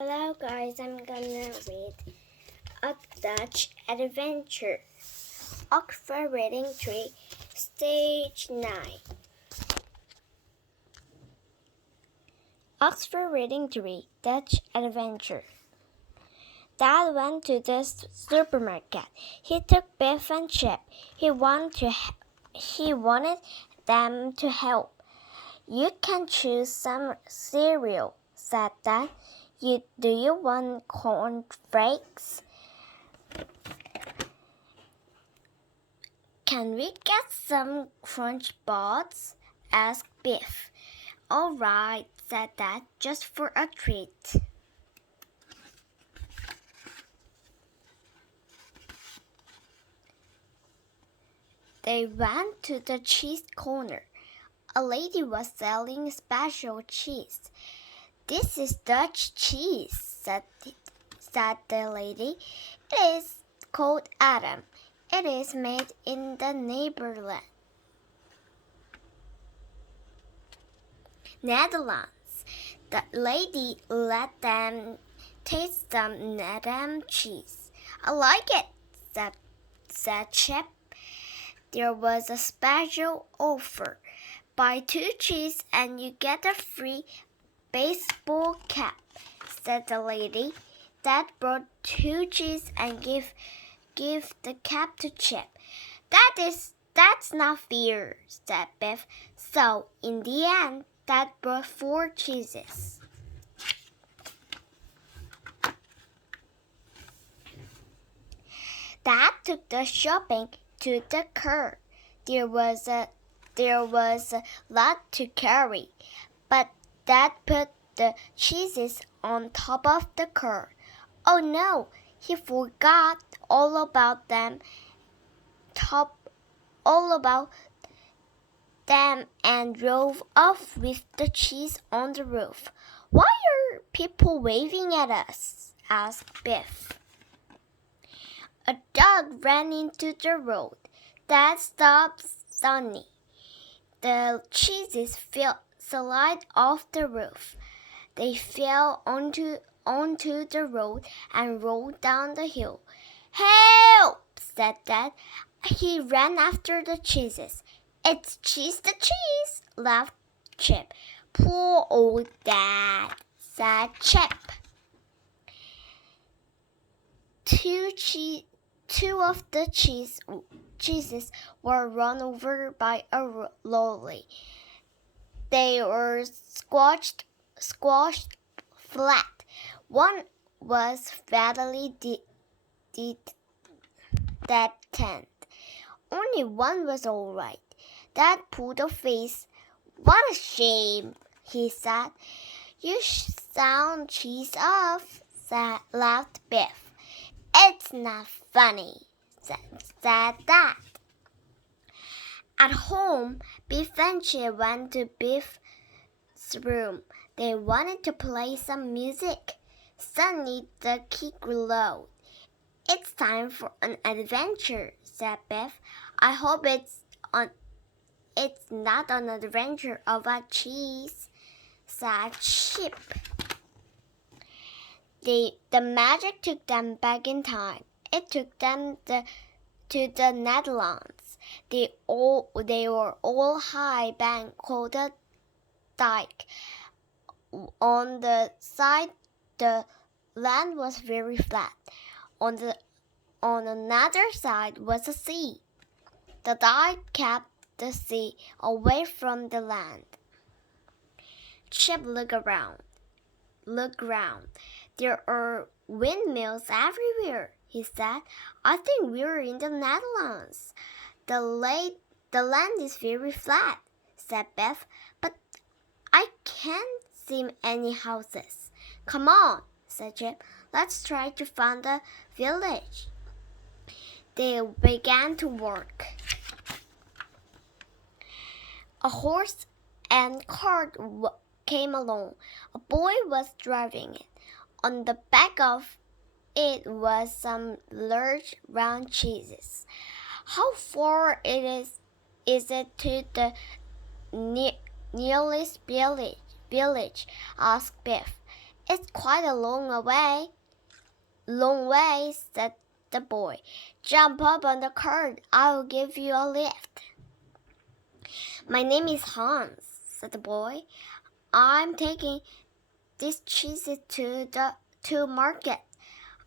Hello guys, I'm gonna read A Dutch Adventure. Oxford Reading Tree, Stage 9. Oxford Reading Tree, Dutch Adventure. Dad went to the supermarket. He took Biff and Chip. He wanted them to help. You can choose some cereal, said Dad. Do you want cornflakes? Can we get some crunch bars? Asked Biff. All right, said Dad, just for a treat. They went to the cheese corner. A lady was selling special cheese. This is Dutch cheese, said the lady. It is called Adam. It is made in the Netherlands. The lady let them taste some Nedam cheese. I like it, said Chip. There was a special offer. Buy 2 cheese and you get a free baseball cap, said the lady. Dad brought 2 cheese and give the cap to Chip. That's not fair, said Biff. So in the end, Dad brought 4 cheeses. Dad took the shopping to the car. There was a lot to carry, but Dad put the cheeses on top of the car. Oh no, he forgot all about them and drove off with the cheese on the roof. Why are people waving at us? Asked Biff. A dog ran into the road. Dad stopped Sonny. The cheeses slid off the roof. They fell onto the road and rolled down the hill. Help! Said Dad. He ran after the cheeses. It's Cheese the Cheese, laughed Chip. Poor old Dad, said Chip. Two of the cheeses were run over by a lorry. They were squashed flat. One was badly dead. Only one was all right. Dad pulled a face. What a shame, he said. You sound cheese off, laughed Biff. It's not funny, said Dad. At home, Biff and Chip went to Biff's room. They wanted to play some music. Suddenly, the key glowed. It's time for an adventure, said Biff. I hope it's not an adventure of a cheese, said Chip. The magic took them back in time. It took them to the Netherlands. They were all high bank called a dike. On the side, the land was very flat. On another side was a sea. The dike kept the sea away from the land. Chip looked around. There are windmills everywhere, he said. I think we're in the Netherlands. The land is very flat, said Biff, but I can't see any houses. Come on, said Chip. Let's try to find a village. They began to work. A horse and cart came along. A boy was driving it. On the back of it was some large round cheeses. How far is it to the nearest village? Asked Biff. It's quite a long way. Long way, said the boy. Jump up on the cart. I'll give you a lift. My name is Hans, said the boy. I'm taking these cheeses to market.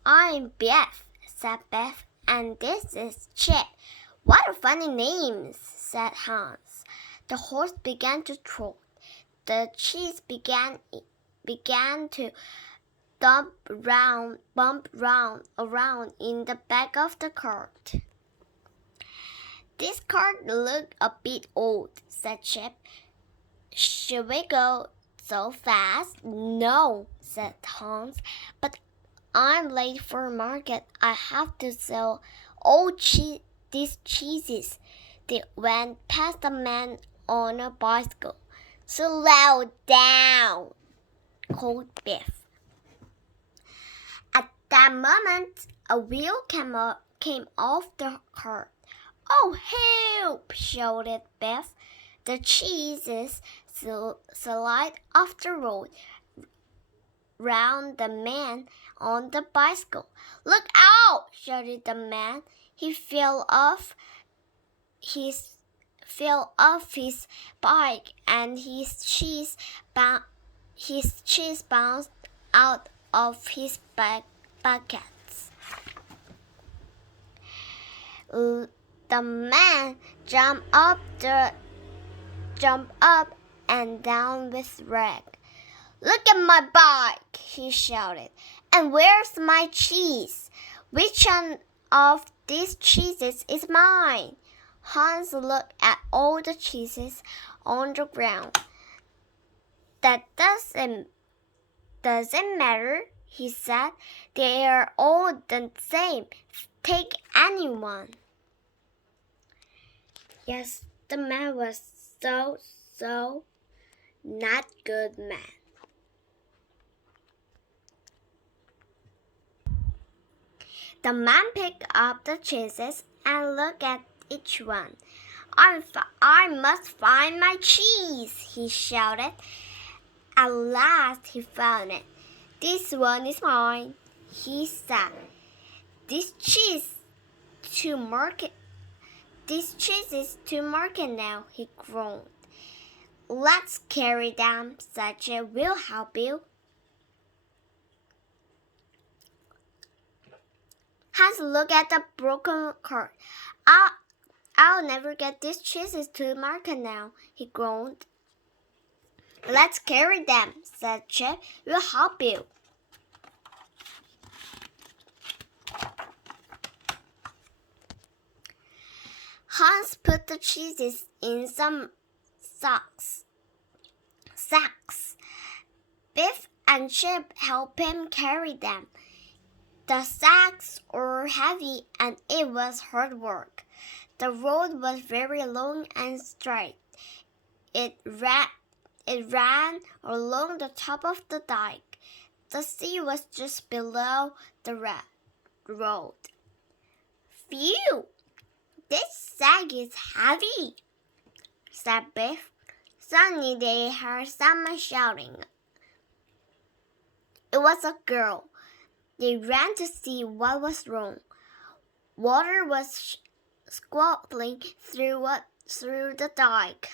I'm Beth, said Beth, and this is Chip. What a funny names, said Hans. The horse began to trot. The cheese began to bump around in the back of the cart. This cart looked a bit old, said Chip. Should we go so fast? No, said Hans, but I'm late for market. I have to sell all these cheeses. They went past a man on a bicycle. Slow down, called Biff. At that moment, a wheel came off the cart. Oh, help! Shouted Biff. The cheeses slid off the road round the man on the bicycle. Look out! Shouted the man. He fell off his bike and his cheese bounced out of his buckets. The man jumped up and down with rage. Look at my bike, he shouted. And where's my cheese? Which one of these cheeses is mine? Hans looked at all the cheeses on the ground. That doesn't matter, he said. They are all the same. Take any one. Yes, the man was so not good man. The man picked up the cheeses and looked at each one. I must find my cheese, he shouted. At last he found it. This one is mine, he said. This cheese is to market now, he groaned. Let's carry them, said Chip. We'll help you. Hans looked at the broken cart. I'll never get these cheeses to market now, he groaned. Let's carry them, said Chip. We'll help you. Hans put the cheeses in some sacks. Biff and Chip helped him carry them. The sacks were heavy and it was hard work. The road was very long and straight. It ran along the top of the dike. The sea was just below the road. Phew! This sack is heavy, said Biff. Suddenly they heard someone shouting. It was a girl. They ran to see what was wrong. Water was squabbling through the dike.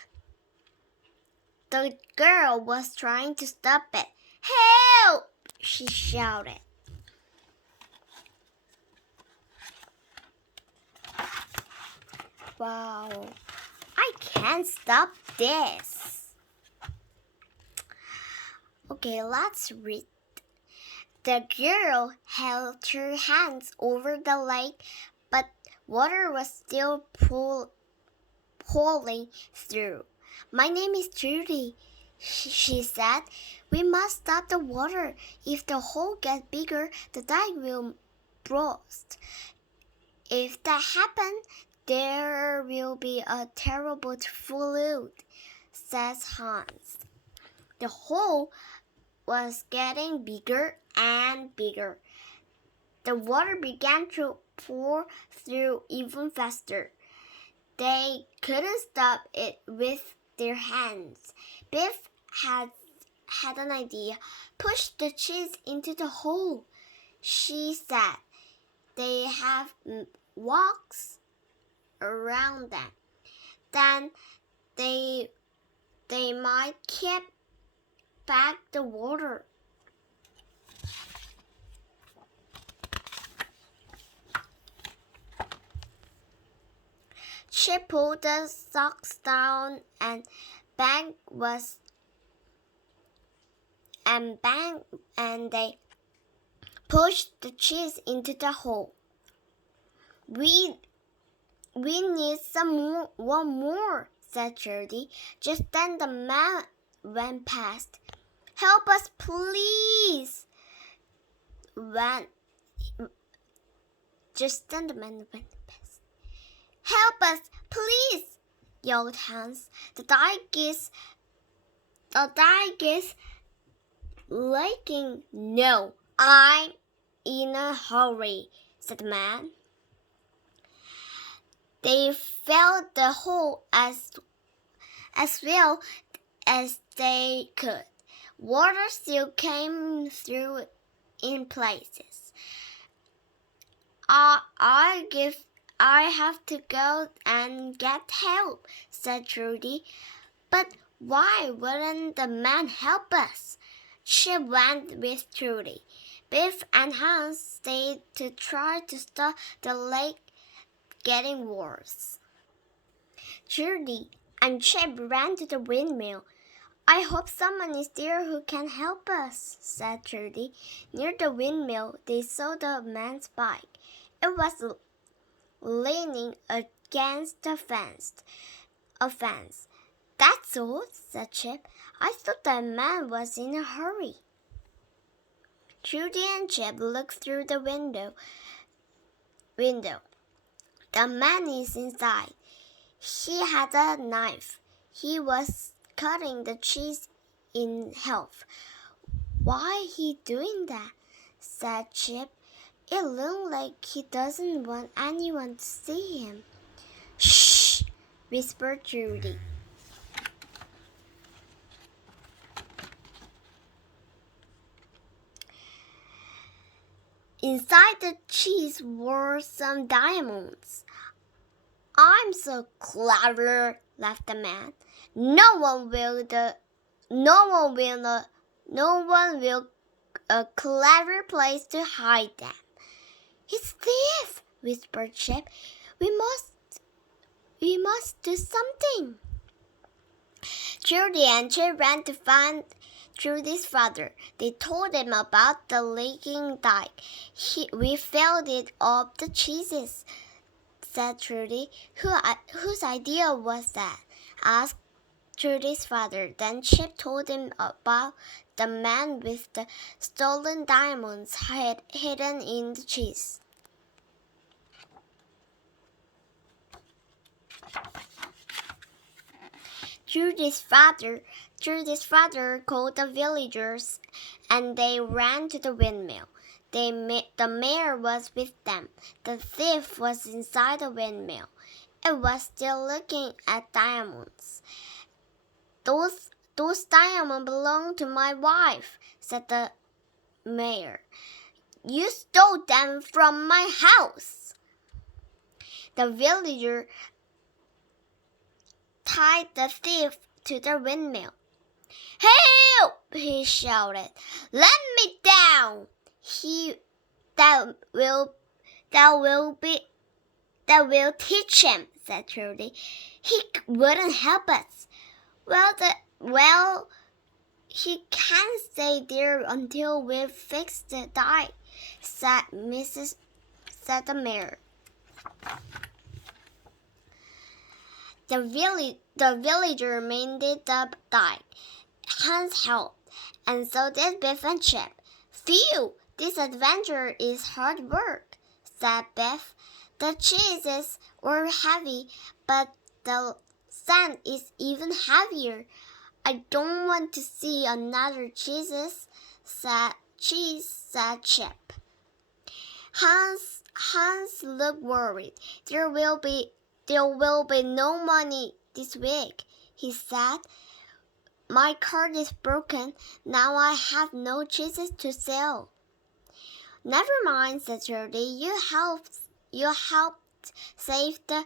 The girl was trying to stop it. Help! She shouted. Wow, I can't stop this. Okay, let's read. The girl held her hands over the lake, but water was still pouring through. My name is Judy, she said. We must stop the water. If the hole gets bigger, the dike will burst. If that happens, there will be a terrible flood, says Hans. The hole was getting bigger and bigger. The water began to pour through even faster. They couldn't stop it with their hands. Biff had had an idea. Push the cheese into the hole, she said. They have walks around them. Then they might keep back the water. Chip pulled the socks down and bang and they pushed the cheese into the hole. We need one more, said Trudy. Just then the man went past. Help us, please. Just then the man went past. Help us, please, yelled Hans. The dike is leaking. No, I'm in a hurry, said the man. They filled the hole as well as they could. Water still came through in places. I have to go and get help, said Trudy. But why wouldn't the man help us? Chip went with Trudy. Biff and Hans stayed to try to stop the lake getting worse. Trudy and Chip ran to the windmill. I hope someone is there who can help us, said Trudy. Near the windmill, they saw the man's bike. It was leaning against a fence. That's all, said Chip. I thought the man was in a hurry. Trudy and Chip looked through the window. The man is inside. He had a knife. He was cutting the cheese in half. Why he doing that? Said Chip. It looked like he doesn't want anyone to see him. Shh, whispered Trudy. Inside the cheese were some diamonds. I'm so clever, laughed the man. No one will a clever place to hide them. He's a thief, whispered Chip. We must do something. Trudy and Chip ran to find Trudy's father. They told him about the leaking dike. We filled it up the cheeses, said Trudy. Whose idea was that? Asked Trudy's father. Then Chip told him about the man with the stolen diamonds hidden in the cheese. Trudy's father called the villagers, and they ran to the windmill. The mayor was with them. The thief was inside the windmill. It was still looking at diamonds. Those diamonds belong to my wife, said the mayor. You stole them from my house. The villager tied the thief to the windmill. Help! He shouted. Let me down! That will teach him, said Trudy. He wouldn't help us. Well, he can't stay there until we've fixed the dike, said the mayor. The villager mended the dike. Hans helped, and so did Biff and Chip. Phew! This adventure is hard work, said Biff. The cheeses were heavy, but the sand is even heavier. I don't want to see another cheese, said Chip. Hans looked worried. There will be no money this week, he said. My cart is broken. Now I have no cheeses to sell. Never mind, said Trudy. You helped save the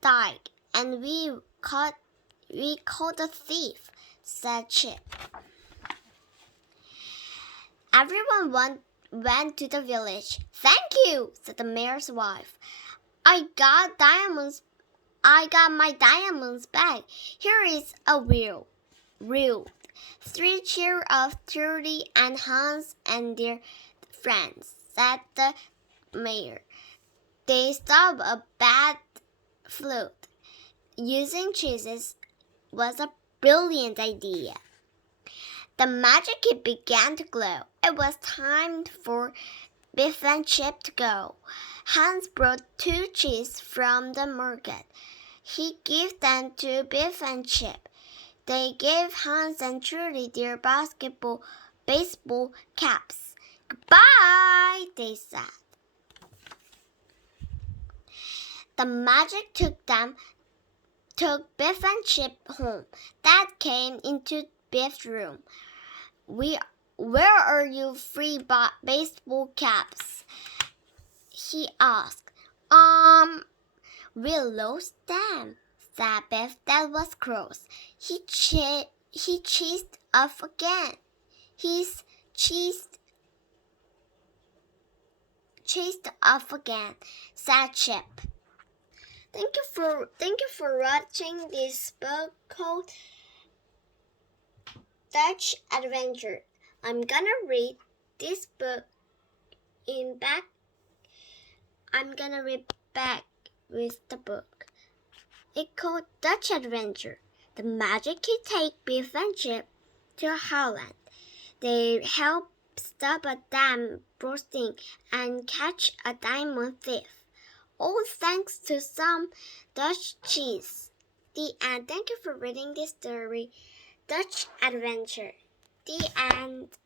dog, and we caught the thief, said Chip. Everyone went to the village. Thank you, said the mayor's wife. I got my diamonds back. Here is a wheel. 3 cheers of Trudy and Hans and their friends, said the mayor. They stopped a bad flood. Using cheeses was a brilliant idea. The magic kit began to glow. It was time for Biff and Chip to go. Hans brought 2 cheeses from the market. He gave them to Biff and Chip. They gave Hans and Trudy their baseball caps. Goodbye, they said. The magic took Biff and Chip home. Dad came into Biff's room. Where are your free baseball caps? He asked. We lost them, said Biff. That was cross. He cheesed off again. He's cheesed off again, said Chip. Thank you for watching this book called Dutch Adventure. I'm gonna read this book I'm gonna read back with the book. It's called Dutch Adventure. The magic kid take Biff and Chip to Holland. They help stop a dam bursting and catch a diamond thief. All thanks to some Dutch cheese. The end. Thank you for reading this story. Dutch Adventure. The end.